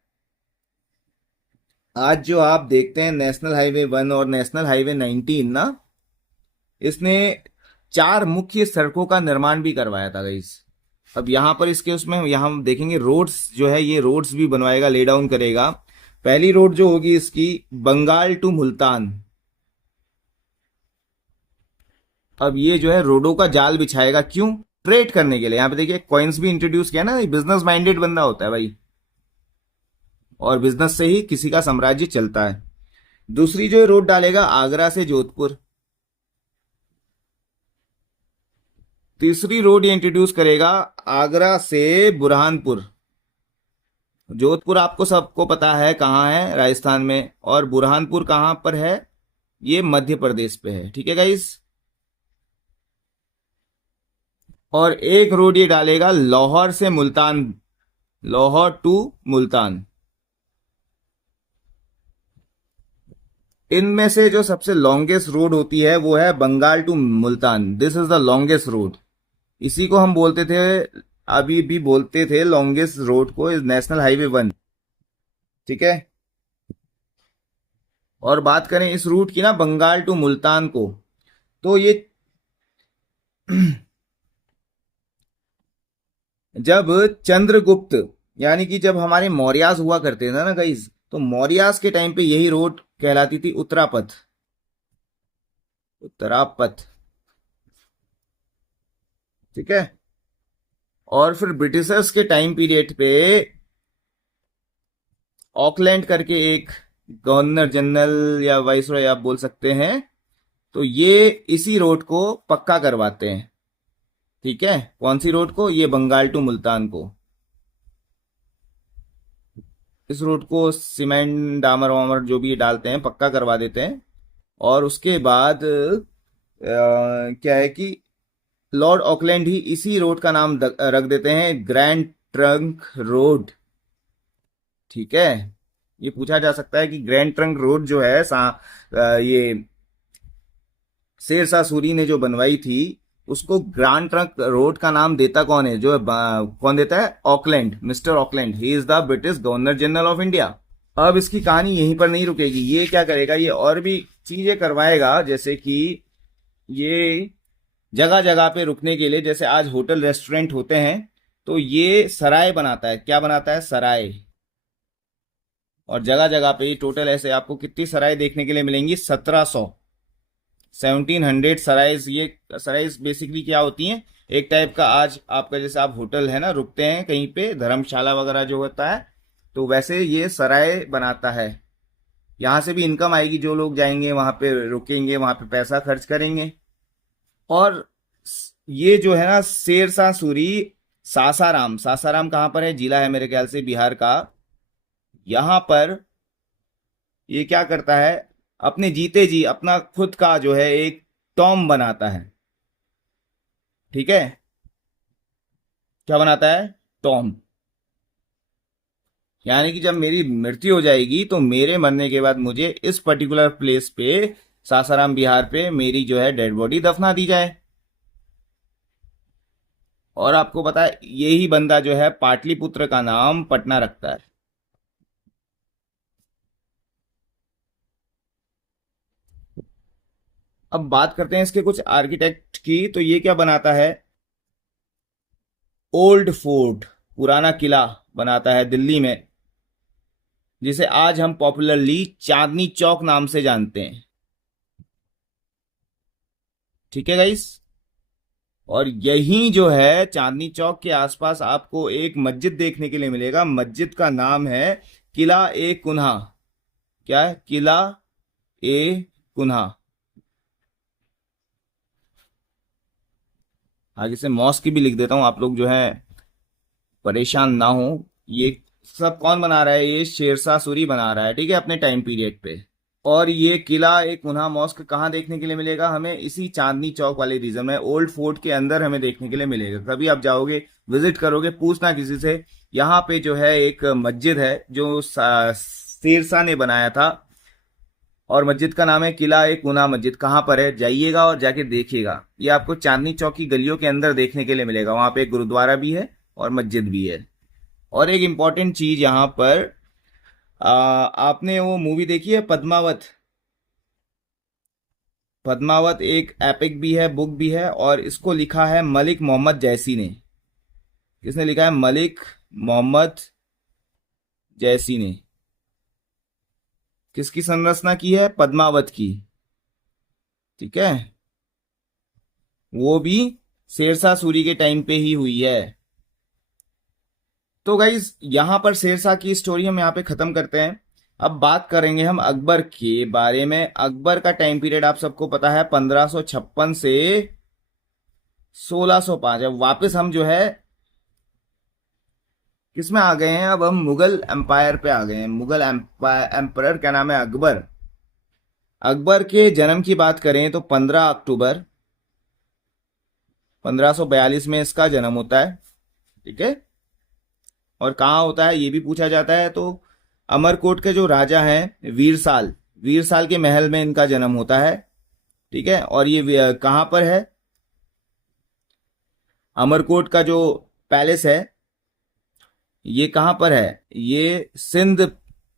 आज जो आप देखते हैं नेशनल हाईवे 1 और नेशनल हाईवे 19 ना, इसने 4 मुख्य सड़कों का निर्माण भी करवाया था गाइस। अब यहाँ पर इसके उसमें यहाँ हम देखेंगे रोड्स जो है, ये रोड्स भी बनवाएगा, ले डाउन करेगा। पहली रोड जो होगी इसकी बंगाल टू मुल्तान। अब ये जो है रोडों का जाल बिछाएगा, क्यों, ट्रेड करने के लिए। यहाँ पे देखिए कॉइन्स भी इंट्रोड्यूस किया ना, बिजनेस माइंडेड बंदा होता है भाई, और बिजनेस से ही किसी का साम्राज्य चलता है। दूसरी जो रोड डालेगा आगरा से जोधपुर। तीसरी रोड ये इंट्रोड्यूस करेगा आगरा से बुरहानपुर। जोधपुर आपको सबको पता है कहाँ है, राजस्थान में, और बुरहानपुर कहाँ पर है, ये मध्य प्रदेश पे है। ठीक है गाइस। और एक रोड ये डालेगा लाहौर से मुल्तान, लाहौर टू मुल्तान। इनमें से जो सबसे लॉन्गेस्ट रोड होती है वो है Bengal to Multan, this is the longest road. इसी को हम बोलते थे, अभी भी बोलते थे लॉन्गेस्ट रोड को, इज नेशनल हाईवे 1। ठीक है। और बात करें इस रूट की ना, बंगाल टू मुल्तान को, तो ये जब चंद्रगुप्त, यानी कि जब हमारे मौर्यास हुआ करते थे ना गाइस, तो मौर्यास के टाइम पे यही रोड कहलाती थी उत्तरापथ, उत्तरापथ। ठीक है। और फिर ब्रिटिशर्स के टाइम पीरियड पे ऑकलैंड करके एक गवर्नर जनरल या वाइसरॉय आप बोल सकते हैं, तो ये इसी रोड को पक्का करवाते हैं। ठीक है। कौन सी रोड को? ये बंगाल टू मुल्तान को। इस रोड को सीमेंट डामर वामर जो भी डालते हैं पक्का करवा देते हैं। और उसके बाद क्या है कि लॉर्ड ऑकलैंड ही इसी रोड का नाम रख देते हैं ग्रैंड ट्रंक रोड। ठीक है। ये पूछा जा सकता है कि ग्रैंड ट्रंक रोड जो है ये शेरशाह सूरी ने जो बनवाई थी, उसको ग्रैंड ट्रंक रोड का नाम देता कौन है? जो कौन देता है? Auckland, mister Auckland, he is the British governor general of India. अब इसकी कहानी यहीं पर नहीं रुकेगी, ये क्या करेगा, ये और भी चीजें करवाएगा। जैसे कि ये जगह जगह पे रुकने के लिए, जैसे आज होटल रेस्टोरेंट होते हैं, तो ये सराय बनाता है। क्या बनाता है? सराय। और जगह जगह पे टोटल ऐसे आपको कितनी सराय देखने के लिए मिलेंगी? 1700, 1700 सराइज। ये सराइज बेसिकली क्या होती हैं? एक टाइप का, आज आपका जैसे आप होटल है ना, रुकते हैं कहीं पे, धर्मशाला वगैरह जो होता है, तो वैसे ये सराय बनाता है। यहाँ से भी इनकम आएगी, जो लोग जाएंगे वहां पे रुकेंगे, वहां पे पैसा खर्च करेंगे। और ये जो है ना शेरशाह सूरी, सासाराम, सासाराम कहाँ पर है? जिला है मेरे ख्याल से बिहार का। यहाँ पर ये क्या करता है, अपने जीते जी अपना खुद का जो है एक टॉम बनाता है। ठीक है। क्या बनाता है? टॉम। यानी कि जब मेरी मृत्यु हो जाएगी तो मेरे मरने के बाद मुझे इस पर्टिकुलर प्लेस पे, सासाराम बिहार पे, मेरी जो है डेड बॉडी दफना दी जाए। और आपको पता है यही बंदा जो है पाटलिपुत्र का नाम पटना रखता है। अब बात करते हैं इसके कुछ आर्किटेक्ट की, तो ये क्या बनाता है? ओल्ड फोर्ट, पुराना किला बनाता है दिल्ली में, जिसे आज हम पॉपुलरली चांदनी चौक नाम से जानते हैं। ठीक है गाइस। और यही जो है चांदनी चौक के आसपास आपको एक मस्जिद देखने के लिए मिलेगा। मस्जिद का नाम है किला ए कुन्हा। क्या है? किला ए कुन्हा। आगे से मॉस्क भी लिख देता हूं, आप लोग जो है परेशान ना हो। ये सब कौन बना रहा है? ये शेरशाह सूरी बना रहा है, ठीक है, अपने टाइम पीरियड पे। और ये किला एक पुनः मॉस्क कहाँ देखने के लिए मिलेगा हमें? इसी चांदनी चौक वाले रीजन में, ओल्ड फोर्ट के अंदर हमें देखने के लिए मिलेगा। कभी आप जाओगे, विजिट करोगे, पूछना किसी से, यहाँ पे जो है एक मस्जिद है जो शेरशाह ने बनाया था, और मस्जिद का नाम है किला एक पुनः मस्जिद। कहाँ पर है? जाइएगा और जाके देखिएगा। ये आपको चांदनी चौक की गलियों के अंदर देखने के लिए मिलेगा। वहां पे एक गुरुद्वारा भी है और मस्जिद भी है। और एक इम्पॉर्टेंट चीज यहाँ पर, आपने वो मूवी देखी है पद्मावत? पद्मावत एक एपिक भी है, बुक भी है, और इसको लिखा है मलिक मोहम्मद जैसी ने। किसने लिखा है? मलिक मोहम्मद जैसी ने। किसकी संरचना की है? पद्मावत की। ठीक है। वो भी शेरशाह सूरी के टाइम पे ही हुई है। तो गाइज यहां पर शेरशाह की स्टोरी हम यहाँ पे खत्म करते हैं। अब बात करेंगे हम अकबर के बारे में। अकबर का टाइम पीरियड आप सबको पता है 1556 से 1605। अब वापस हम जो है किसमें आ गए हैं? अब हम मुगल एम्पायर पे आ गए हैं। मुगल एम्पायर, एम्परर क्या नाम है? अकबर। अकबर के जन्म की बात करें तो 15 अक्टूबर 1542 में इसका जन्म होता है। ठीक है। और कहाँ होता है ये भी पूछा जाता है। तो अमरकोट के जो राजा हैं वीरसाल, वीरसाल के महल में इनका जन्म होता है। ठीक है। और ये कहाँ पर है, अमरकोट का जो पैलेस है ये कहाँ पर है, ये सिंध,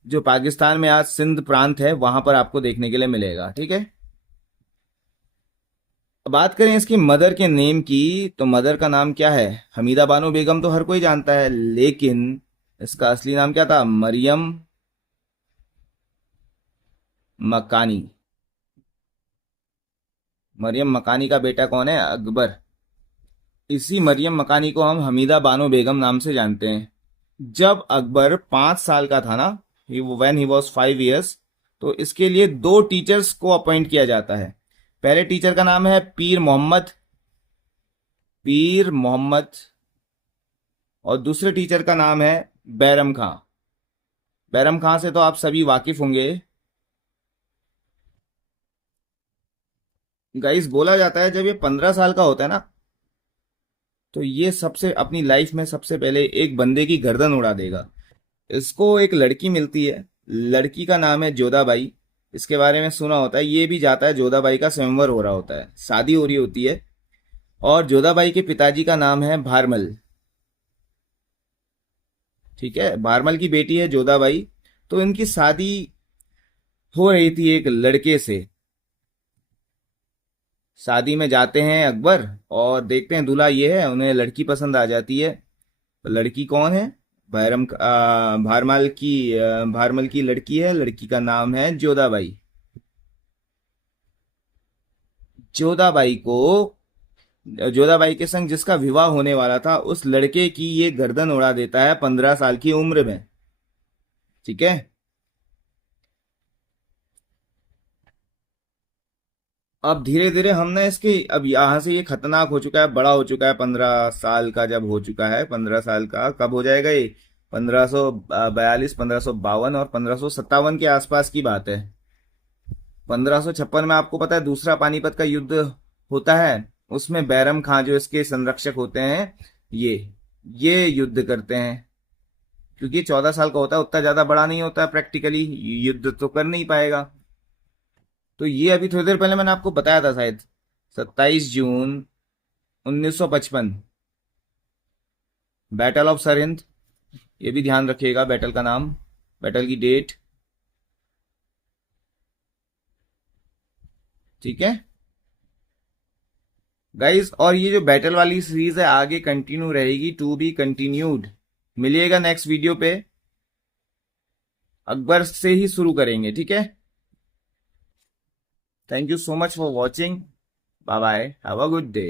जो पाकिस्तान में आज सिंध प्रांत है वहां पर आपको देखने के लिए मिलेगा। ठीक है। अब बात करें इसकी मदर के नेम की, तो मदर का नाम क्या है, हमीदा बानो बेगम तो हर कोई जानता है, लेकिन इसका असली नाम क्या था, मरियम मकानी। मरियम मकानी का बेटा कौन है, अकबर। इसी मरियम मकानी को हम हमीदा बानो बेगम नाम से जानते हैं। जब अकबर 5 साल का था ना, व्हेन ही वॉज 5 years, तो इसके लिए 2 टीचर्स को अपॉइंट किया जाता है। पहले टीचर का नाम है पीर मोहम्मद, पीर मोहम्मद, और दूसरे टीचर का नाम है बैरम खां। बैरम खां से तो आप सभी वाकिफ होंगे। गाइस बोला जाता है जब ये 15 साल का होता है ना, तो ये सबसे अपनी लाइफ में सबसे पहले एक बंदे की गर्दन उड़ा देगा। इसको एक लड़की मिलती है, लड़की का नाम है जोधाबाई। इसके बारे में सुना होता है, ये भी जाता है जोधाबाई का स्वयंवर हो रहा होता है, शादी हो रही होती है। और जोधाबाई के पिताजी का नाम है भारमल। ठीक है, भारमल की बेटी है जोधाबाई। तो इनकी शादी हो रही थी एक लड़के से। शादी में जाते हैं अकबर और देखते हैं दूल्हा ये है, उन्हें लड़की पसंद आ जाती है। तो लड़की कौन है, भारमल की लड़की है, लड़की का नाम है जोधाबाई। जोधाबाई को, जोधाबाई के संग जिसका विवाह होने वाला था उस लड़के की ये गर्दन उड़ा देता है 15 साल की उम्र में। ठीक है। अब धीरे धीरे हमने इसकी, अब यहाँ से ये खतरनाक हो चुका है, बड़ा हो चुका है, 15 साल का जब हो चुका है, 15 साल का कब हो जाएगा ये, 1542, 1552 और 1557 के आसपास की बात है। 1556 में आपको पता है दूसरा पानीपत का युद्ध होता है। उसमें बैरम खां जो इसके संरक्षक होते हैं, ये ये युद्ध करते हैं। क्योंकि 14 साल का होता है, उतना ज्यादा बड़ा नहीं होता है प्रैक्टिकली, युद्ध तो कर नहीं पाएगा। तो ये अभी थोड़ी देर पहले मैंने आपको बताया था शायद, 27 जून 1955, बैटल ऑफ सरहिंद। ये भी ध्यान रखिएगा, बैटल का नाम, बैटल की डेट। ठीक है गाइस, और ये जो बैटल वाली सीरीज है आगे कंटिन्यू रहेगी, टू बी कंटिन्यूड। मिलिएगा नेक्स्ट वीडियो पे, अकबर से ही शुरू करेंगे। ठीक है। Thank you so much for watching. Bye bye, have a good day.